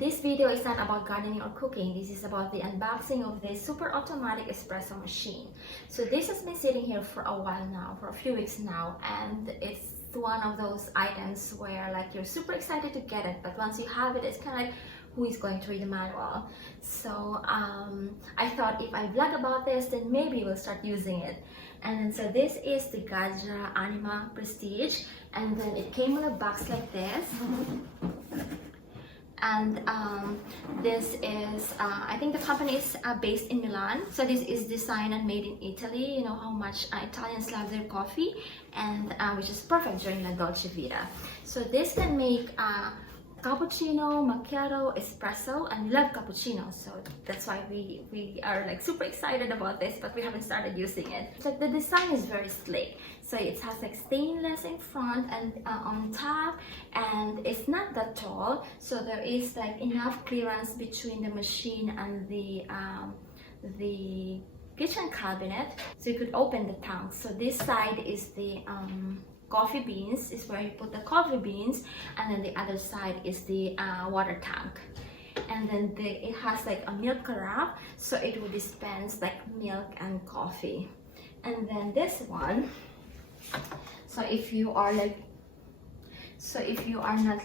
this video is not about gardening or cooking. This is about the unboxing of this super automatic espresso machine. So this has been sitting here for a while now, for a few weeks now, and it's one of those items where like you're super excited to get it, but once you have it, it's kind of like, who is going to read the manual? So I thought if I vlog about this, then maybe we'll start using it. And then so this is the Gaggia Anima Prestige, and then it came in a box like this. And this is I think the company is based in Milan, so this is designed and made in Italy. You know how much Italians love their coffee, and which is perfect during la dolce vita. So this can make cappuccino, macchiato, espresso, and we love cappuccino, so that's why we are like super excited about this, but we haven't started using it. It's like the design is very slick, so it has like stainless in front and on top, and it's not that tall, so there is like enough clearance between the machine and the kitchen cabinet, so you could open the tank. So this side is the coffee beans, is where you put the coffee beans, and then the other side is the water tank. And then it has like a milk carafe, so it will dispense like milk and coffee. And then this one, so if you are not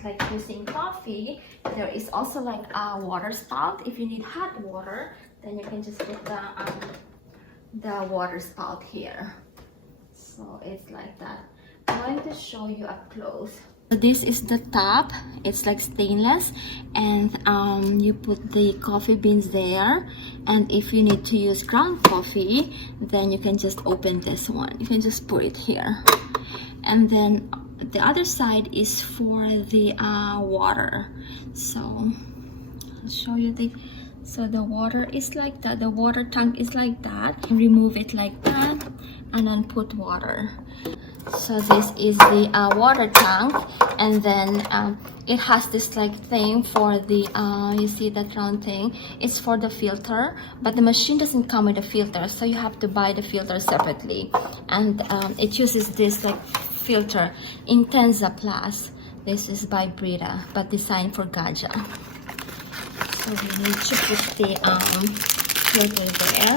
like using coffee, there is also like a water spout. If you need hot water, then you can just put the water spout here. So it's like that. I'm going to show you up close. So this is the top. It's like stainless, and you put the coffee beans there, and if you need to use ground coffee, then you can just open this one. You can just put it here, and then the other side is for the water. So I'll show you so the water is like that, the water tank is like that. Remove it like that and then put water. So this is the water tank, and then it has this like thing for the you see that round thing, it's for the filter, but the machine doesn't come with a filter, so you have to buy the filter separately. And it uses this like filter Intensa Plus. This is by Brita, but designed for Gaggia. So we need to put the filter there,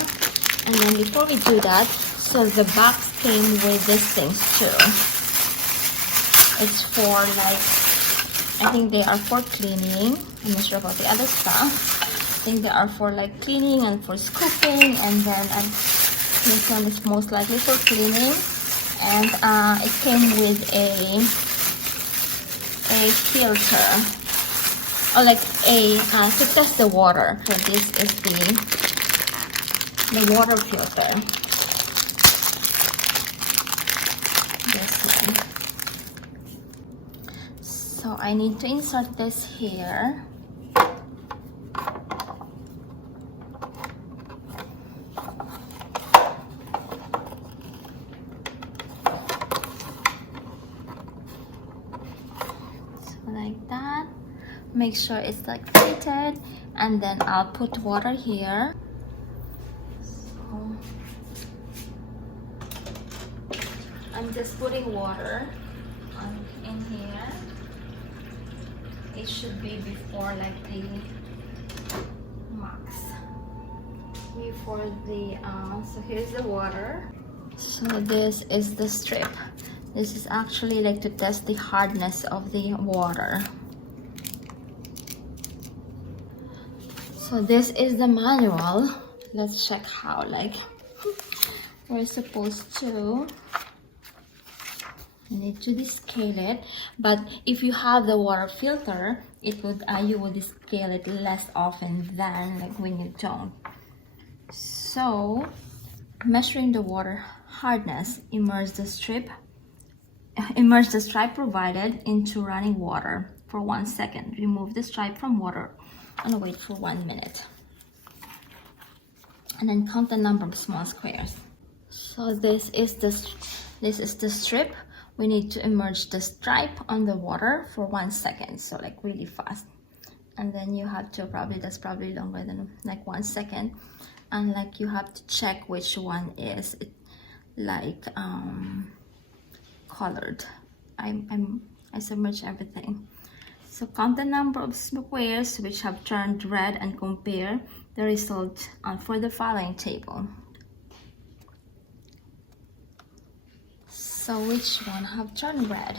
and then before we do that, so the box came with these things too. It's for like, I think they are for cleaning. I'm not sure about the other stuff. I think they are for like cleaning and for scooping, and then this one is most likely for cleaning. And it came with a filter, or like to test the water. So this is the water filter. So I need to insert this here. So like that. Make sure it's like fitted, and then I'll put water here. So I'm just putting water in here. It should be before like the max, before the so here's the water. So this is the strip. This is actually like to test the hardness of the water. So this is the manual. Let's check how like we're supposed to. You need to descale it, but if you have the water filter, it would you would descale it less often than like when you don't. So measuring the water hardness, immerse the stripe provided into running water for 1 second. Remove the stripe from water and wait for 1 minute, and then count the number of small squares. So this is the strip. We need to immerse the stripe on the water for 1 second, so like really fast. And then you have to that's probably longer than like 1 second, and like you have to check which one is like colored. I submerge everything. So count the number of squares which have turned red and compare the result for the following table. So which one have turned red?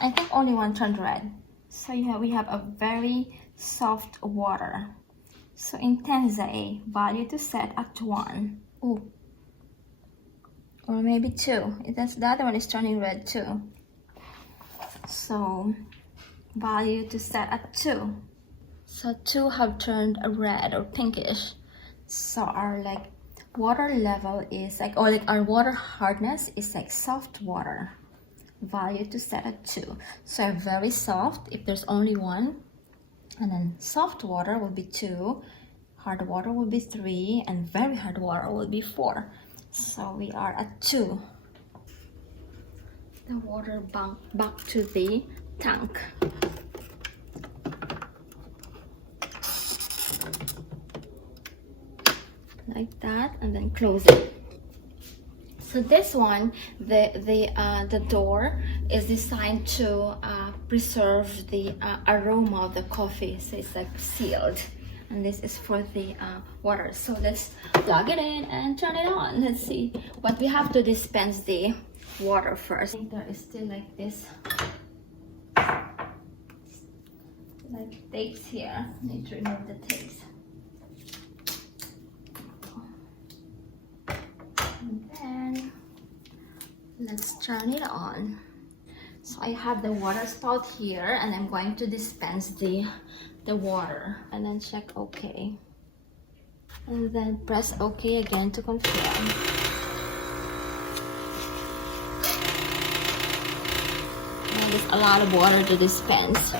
I think only one turned red. So we have a very soft water. So intense A, value to set at 1. Ooh. Or maybe 2. The other one is turning red too. So value to set at 2. So 2 have turned red or pinkish. So our like water level is like, or like our water hardness is like soft water. Value to set at 2. So very soft if there's only one, and then soft water will be 2, hard water will be 3, and very hard water will be 4. So we are at 2. The water back to the tank. Like that, and then close it. So this one, the door is designed to preserve the aroma of the coffee, so it's like sealed. And this is for the water. So let's plug it in and turn it on. Let's see. But we have to dispense the water first. I think there is still like this, like tapes here. Need to remove the tapes. And then let's turn it on. So I have the water spout here, and I'm going to dispense the water, and then check OK, and then press OK again to confirm. Now there's a lot of water to dispense.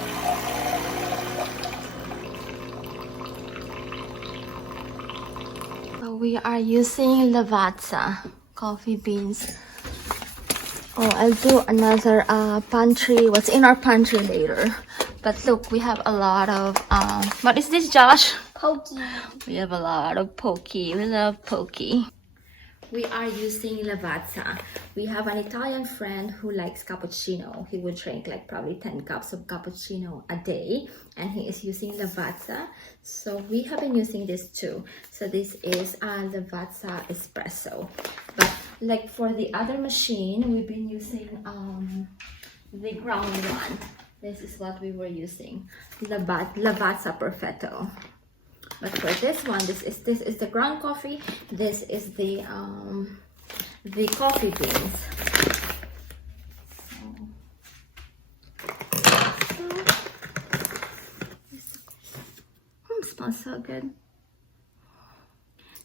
So we are using Lavazza coffee beans. Oh, I'll do another pantry, what's in our pantry later. But look, we have a lot of, what is this, Josh? Pokey. We have a lot of Pokey. We love Pokey. We are using Lavazza. We have an Italian friend who likes cappuccino. He would drink like probably 10 cups of cappuccino a day, and he is using Lavazza. So we have been using this too. So this is Lavazza Espresso. But like for the other machine, we've been using the ground one. This is what we were using, Lavazza Perfetto. But for this one, this is the ground coffee. This is the coffee beans. It smells so good.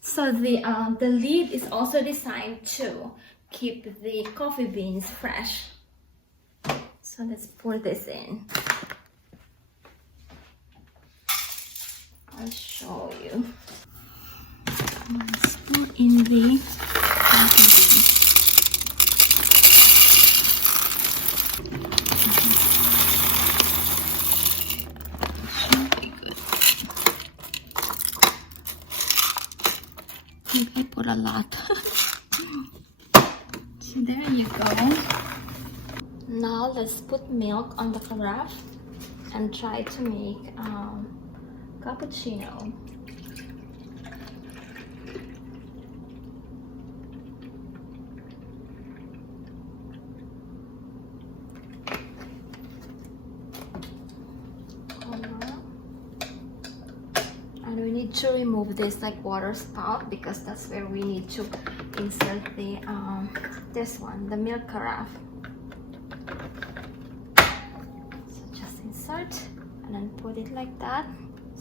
So the lid is also designed to keep the coffee beans fresh. So let's pour this in. I'll show you. Let's pour in the coffee beans. Should be good. I think I put a lot. So there you go. Now let's put milk on the carafe and try to make cappuccino. And we need to remove this like water spout, because that's where we need to insert the this one, the milk carafe. So just insert and then put it like that.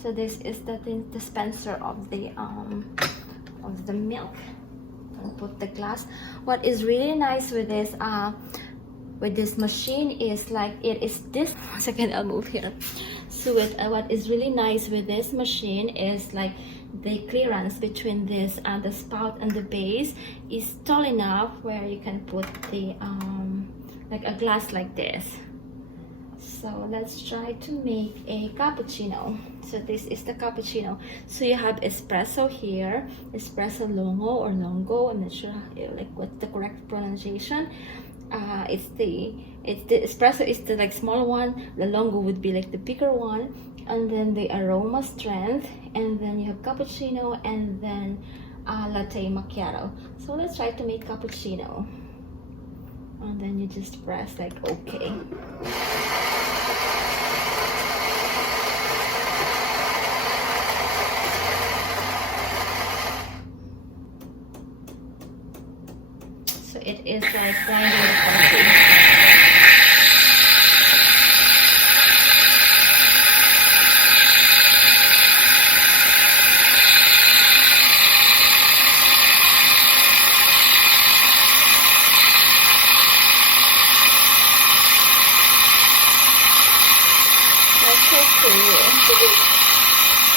So this is the dispenser of the milk. And put the glass. What is really nice with this machine is like it is this. 1 second, I'll move here. So what is really nice with this machine is like the clearance between this and the spout and the base is tall enough where you can put the like a glass like this. So let's try to make a cappuccino. So this is the cappuccino. So you have espresso here, espresso longo or longo, I'm not sure like what's the correct pronunciation. it's the espresso is the like smaller one, the longo would be like the bigger one, and then the aroma strength, and then you have cappuccino, and then latte macchiato. So let's try to make cappuccino, and then you just press like okay. So it is like grinding the coffee.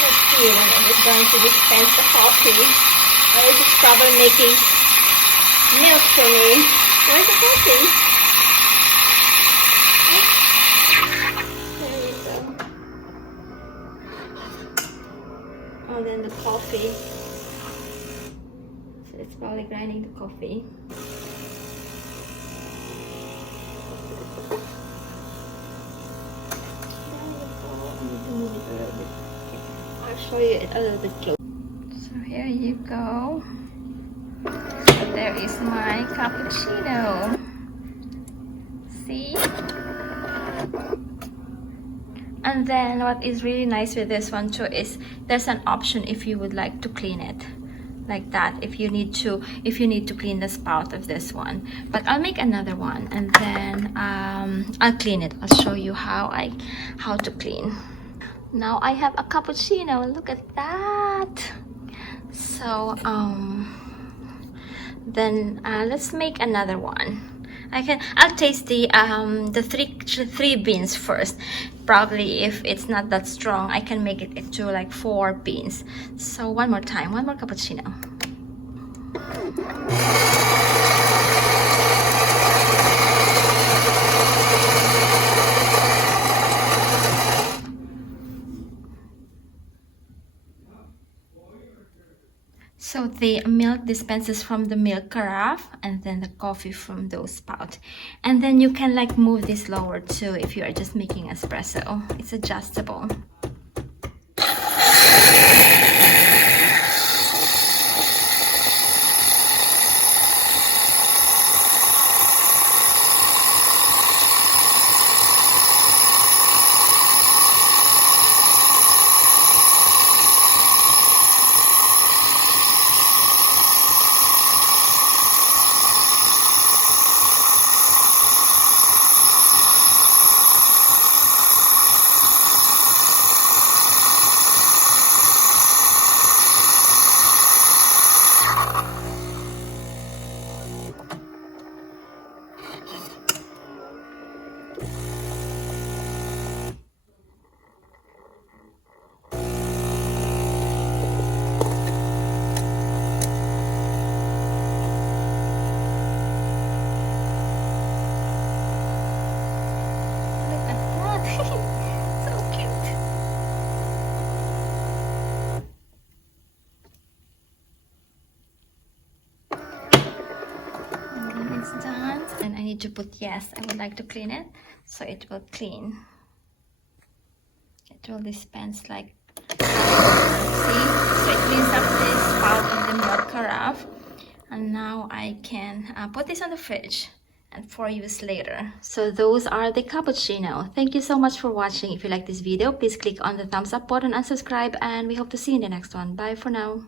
Let's see when I was going to dispense the coffee. I was just probably making milk for me. Where's the coffee? There you go. And then the coffee. So it's probably grinding the coffee. I'll show you it a little bit closer. So here you go. So there is my cappuccino. See? And then what is really nice with this one too is there's an option if you would like to clean it like that, if you need to clean the spout of this one. But I'll make another one, and then I'll clean it. I'll show you how to clean. Now I have a cappuccino. Look at that. So then let's make another one. I'll taste the three beans first. Probably if it's not that strong, I can make it into like 4 beans. So one more time, one more cappuccino. So the milk dispenses from the milk carafe, and then the coffee from those spout. And then you can like move this lower too if you are just making espresso. It's adjustable. To put yes, I would like to clean it, so it will clean. It will dispense like see, so it cleans up this spout of the milk carafe, and now I can put this on the fridge and for use later. So those are the cappuccino. Thank you so much for watching. If you like this video, please click on the thumbs up button and subscribe, and we hope to see you in the next one. Bye for now.